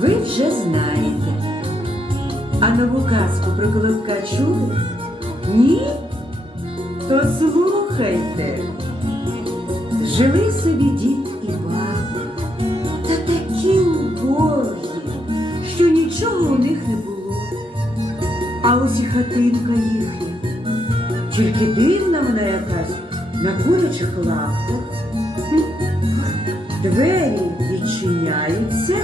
ви вже знаєте. А нову казку про Колобка чули? Ні? То слухайте. Жили собі дід і баба, та такі убогі, що нічого у них не було. А ось і хатинка їхня. Тільки дивна вона якась на курячих лапках. Двері відчиняються,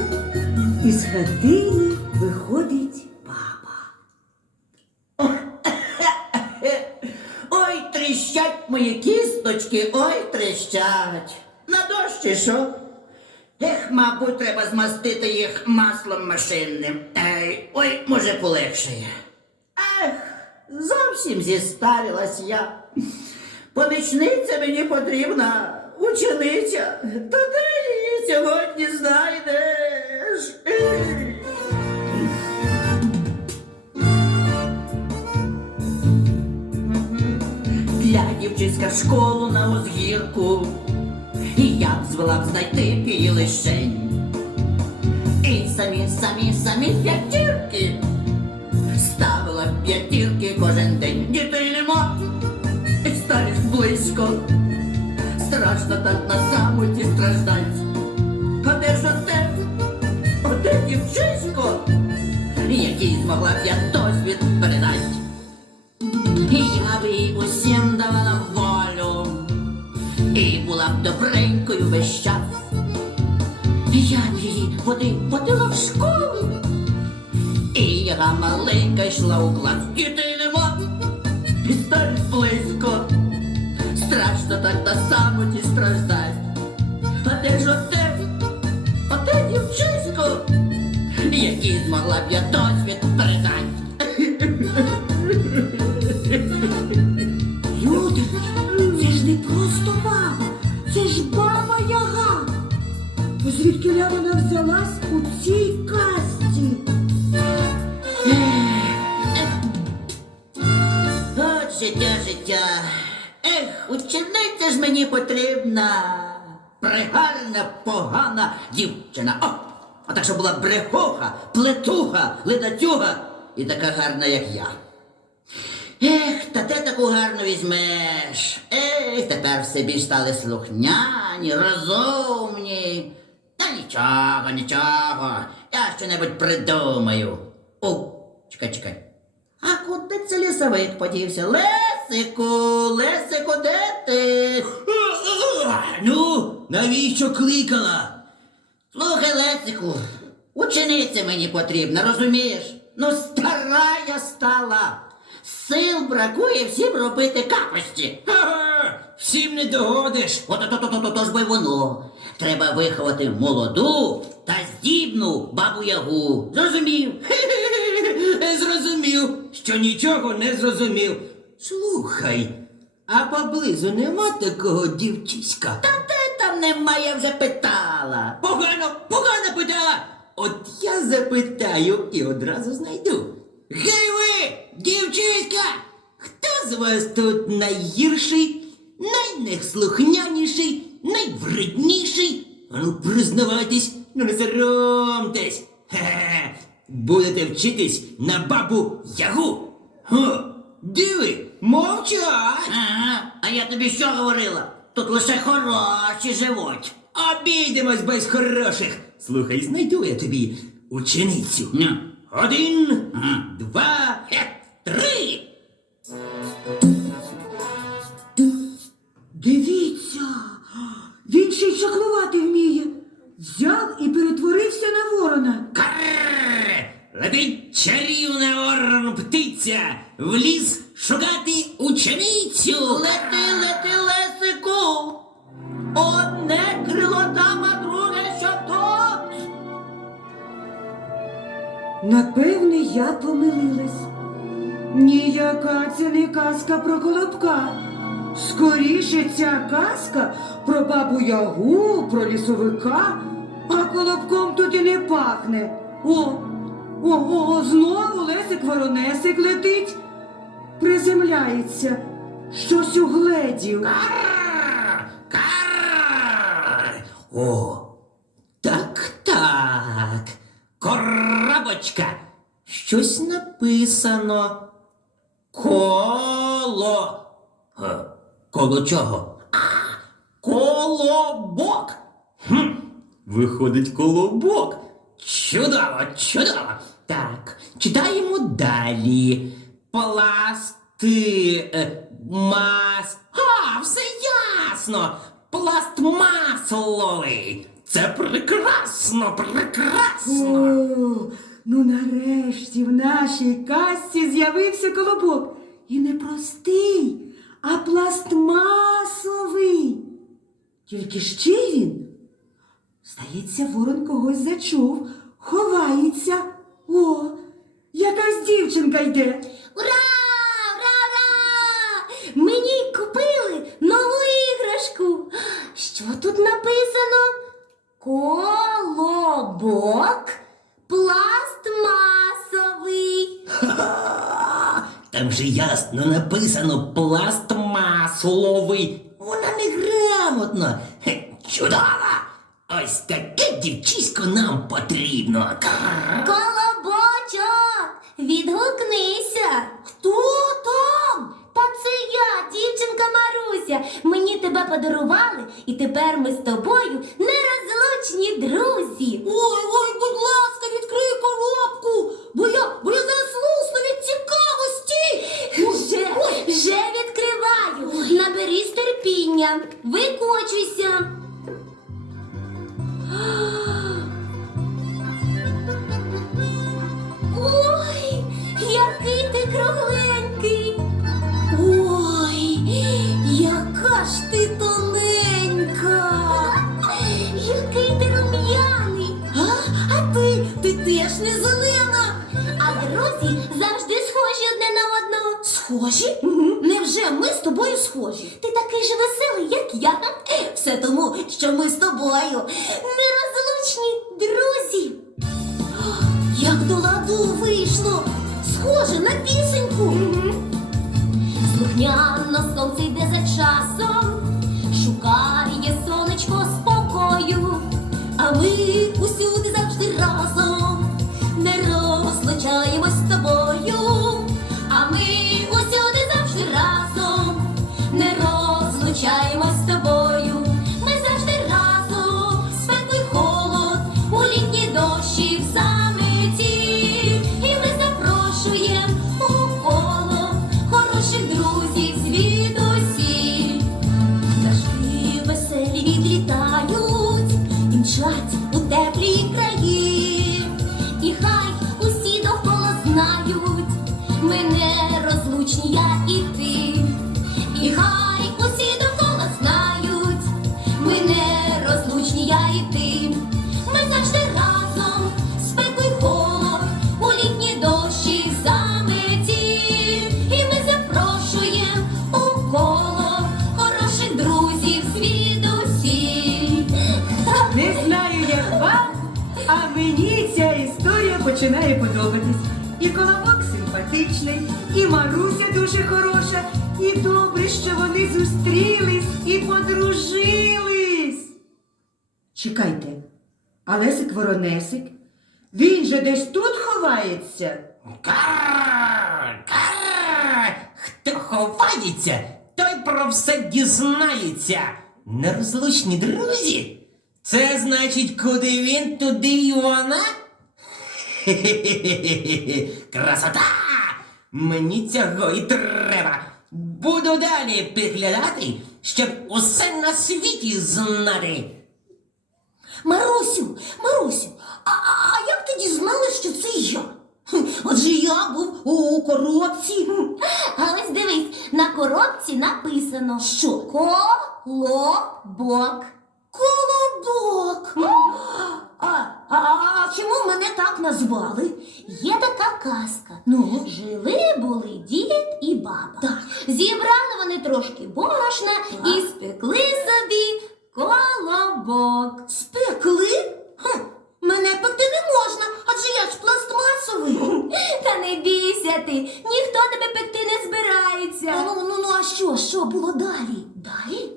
і з хатини виходить баба. Ой, тріщать мої кісточки, ой, тріщать. На дощ чи що? Ех, мабуть, треба змастити їх маслом машинним. Ей, ой, може, полегшає. Ех, зовсім зістарілась я. Помічниця мені потрібна, учениця. Та де її сьогодні знайдеш? Дівчиська школу на узгірку, і я б звела б знайти її лишень. І самі, самі, самі п'ятірки ставила б п'ятірки кожен день. Дітей нема, і старість близько. Страшно так на самоті страждать. А де ж оте, оте дівчисько, який змогла б я досвід передать. І я б їй усім добренькою весь час. Я б її води водила в школу, і яка маленька йшла у клас. Дітей нема, і старість близько. Страшно так на самоті страждать. А де ж оте, оте дівчисько, який змогла б я досвід передать. Учениця ж мені потрібна. Пригарна, погана дівчина. О! А так, щоб була брехуха, плетуха, ледатюга і така гарна, як я. Ех, та де таку гарну візьмеш? Ех, тепер все більш стали слухняні, розумні. Та нічого, нічого. Я що-небудь придумаю. О, чекай, чекай. А куди це лісовик подівся? Лесику, Лесику, де ти? Ну, навіщо кликала? Слухай, Лесику, учениця мені потрібна, розумієш? Ну, стара я стала. Сил бракує всім робити капості. Ха-ха, всім не догодиш. От то, то, то, то, то ж би воно. Треба виховати молоду та здібну бабу ягу. Зрозумів? Зрозумів, що нічого не зрозумів. Слухай, а поблизу нема такого дівчиська? Та де там немає, вже питала. Погано, погано питала. От я запитаю і одразу знайду. Гей ви, дівчиська! Хто з вас тут найгірший, найнеслухняніший, найвредніший? Ану, признавайтесь, ну не соромтесь. Хе-хе. Будете вчитись на бабу Ягу. О, диви, мовчать. Ага, а я тобі що говорила? Тут лише хороші живуть. Обійдемось без хороших. Слухай, знайду я тобі ученицю. Ну. Один, Ага. два, хе, три. Напевне, я помилилась. Ніяка це не казка про колобка. Скоріше ця казка про бабу Ягу, про лісовика, а колобком тут і не пахне. О, о, о, знову Лесик Воронесик летить, приземляється, щось угледів. Карр! Карр! О. Коробочка. Щось написано. Коло. Е, Коло чого? А, колобок. Хм, виходить колобок. Чудово, чудово. Так, читаємо далі. Пласти. Е, мас. А, все ясно. Пластмасовий. Це прекрасно, прекрасно. О, ну нарешті в нашій касті з'явився колобок. І не простий, а пластмасовий. Тільки ще він. Здається, ворон когось зачув, ховається. О, якась дівчинка йде. Ура! Ура! Ура! Мені купили нову іграшку. Що тут написано? Колобок пластмасовий. Ха-ха! Там же ясно написано пластмасовий. Вона неграмотна. Хе, Чудово! Ось таке дівчисько нам потрібно. Колобочок, відгукнися. Хто там? Це я, дівчинка Маруся. Мені тебе подарували, і тепер ми з тобою нерозлучні друзі. Ой, ой, будь ласка, ти, теж не зелена. А друзі завжди схожі одне на одного. Схожі? Невже ми з тобою схожі? Ти такий же веселий, як я. Все тому, що ми з тобою нерозлучні друзі. Як до ладу вийшло, схоже на пісеньку. Слухняно сонце йде не розлучаємось починає подобатись. І колобок симпатичний, і Маруся дуже хороша, і добре, що вони зустрілись і подружились. Чекайте, а Лесик Воронесик, він же десь тут ховається. Хто ховається, той про все дізнається. Нерозлучні друзі. Це значить, куди він, туди й вона? Хе-хе-хе-хе-хе. Красота! Мені цього і треба. Буду далі підглядати, щоб усе на світі знати. Марусю, Марусю, а, а, як ти дізналась, що це я? Отже, я був у коробці. А ось дивись, на коробці написано, що колобок. Колобок. А, а, а чому мене так назвали? Є така казка. Ну, жили були дід і баба. Так. Зібрали вони трошки борошна і спекли собі колобок. Спекли? Мене пекти не можна, адже я ж пластмасовий. Та не бійся ти, ніхто тебе пекти не збирається. Ну, ну, ну, а що, що було далі? Далі?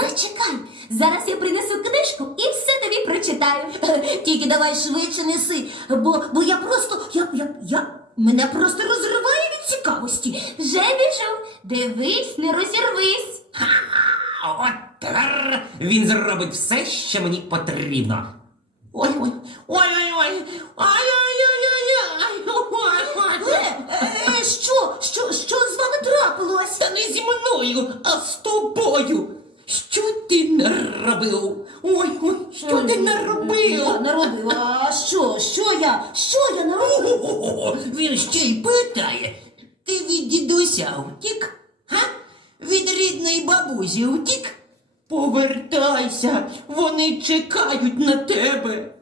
Зачекай, зараз я принесу книжку і все тобі прочитаю. Тільки давай швидше неси, бо, бо я просто. Я, я, я, мене просто розриває від цікавості. Вже біжу. Дивись, не розірвись. От тепер він зробить все, що мені потрібно. Ой, ой, ой, ой, ой, ой, ой, ой, ой, ой, ой, ой, Що? Що Що з вами трапилось? Та не зі мною, а з тобою. Що ти наробив? Ой, ой, що ти е, наробив? Я наробив, а що? Що я? Що я наробив? О, Він ще й питає. Ти від дідуся втік? Га? Від рідної бабусі втік? Повертайся, вони чекають на тебе.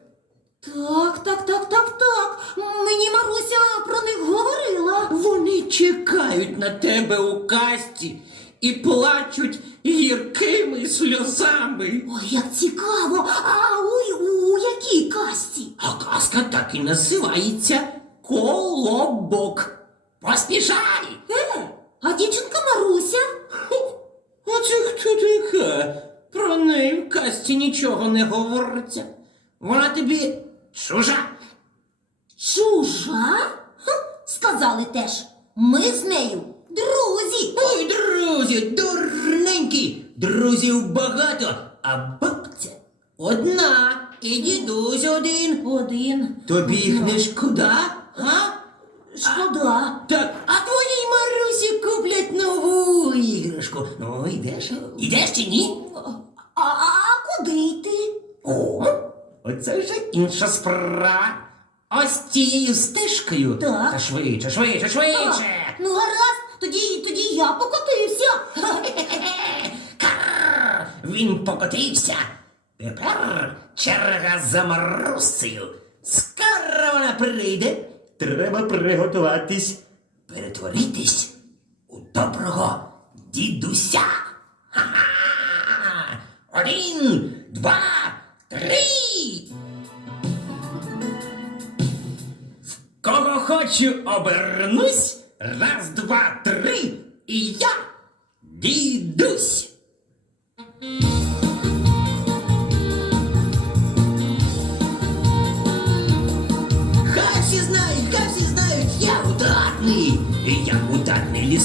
Так, так, так, так, так. Мені Маруся про них говорила. Вони чекають на тебе у касті і плачуть гіркими сльозами. Ой, як цікаво. А у, у якій касті? А казка так і називається Колобок. Поспішай! Е, а дівчинка Маруся? А це хто така? Про неї в касті нічого не говориться. Вона тобі чужа. Чужа? Хм, сказали теж. Ми з нею друзі. Ой, друзі, дурненькі, друзів багато, а бабця одна і дідусь один. Один. Тобі їх не шкода, га? Шкода. Так, Ну, йдеш? Ідеш чи ні? А, а куди йти? О, оце вже інша справа. Ось цією стежкою. Так. Та швидше, швидше, швидше. Ну, гаразд, тоді, тоді я покотився. Карр! Він покотився. Тепер черга за Марусею. Скоро вона прийде. Треба приготуватись. Перетворитись у доброго дідуся. Ха-ха! Один, два, три. В Кого хочу обернусь. Раз, два, три. І я дідусь.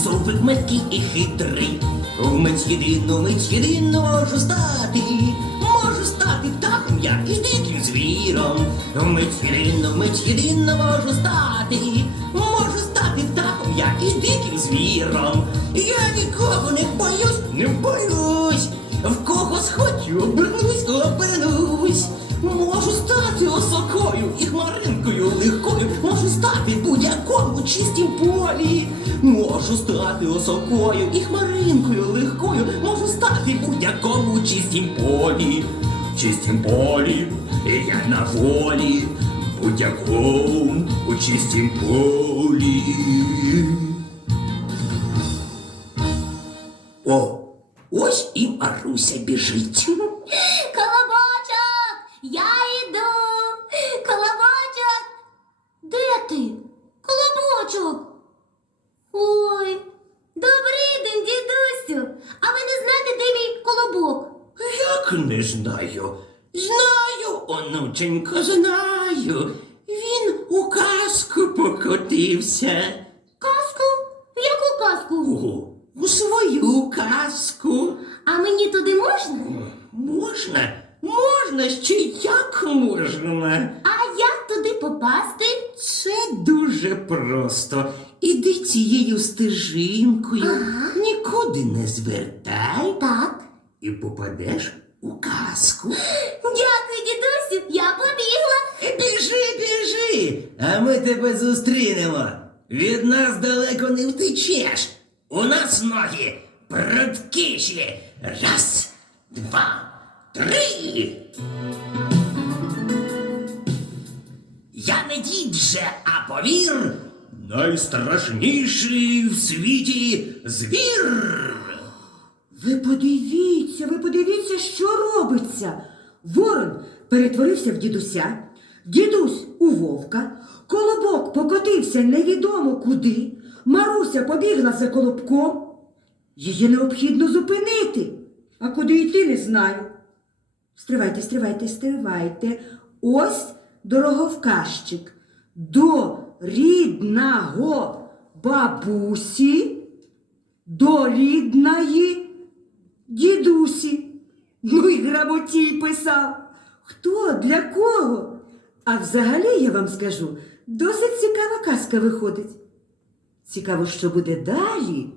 Лісовик, меткий і хитрий. Вмить єдину, мить єдину можу стати. Можу стати птахом, як і диким звіром. Вмить єдину, мить єдину можу стати. Можу стати птахом, як і диким звіром. Я нікого не боюсь, не боюсь. В кого схочу, обернусь, обернусь. Можу стати осокою і хмаринкою легкою, можу стати в будь-якому чистім полі. Можу стати осокою і хмаринкою легкою, можу стати в будь-якому чистім полі. Чистім полі, і я на волі, будь-якому у чистім полі. О, ось і Маруся біжить. Ти? Колобочок. Ой, добрий день, дідусю. А ви не знаєте, де мій колобок? Як не знаю? Знаю, онученько, знаю. Він у казку покотився. Казку? Яку казку? О, у свою казку. А мені туди можна? Можна? Можна ще як можна? А як туди Це дуже просто. Іди цією стежинкою, Ага. нікуди не звертай Так. і попадеш у казку. Дякую, дідусю, я побігла. Біжи, біжи, а ми тебе зустрінемо. Від нас далеко не втечеш. У нас ноги пруткіші. Раз, два, три. Я не дід же, а повір. Найстрашніший в світі звір. Ви подивіться, ви подивіться, що робиться. Ворон перетворився в дідуся, дідусь у вовка, колобок покотився невідомо куди, Маруся побігла за колобком. Її необхідно зупинити. А куди йти, не знаю. Стривайте, стривайте, стривайте. Ось дороговказчик. До рідного бабусі, до рідної дідусі. Ну і грамотій писав. Хто для кого? А взагалі я вам скажу, досить цікава казка виходить. Цікаво, що буде далі.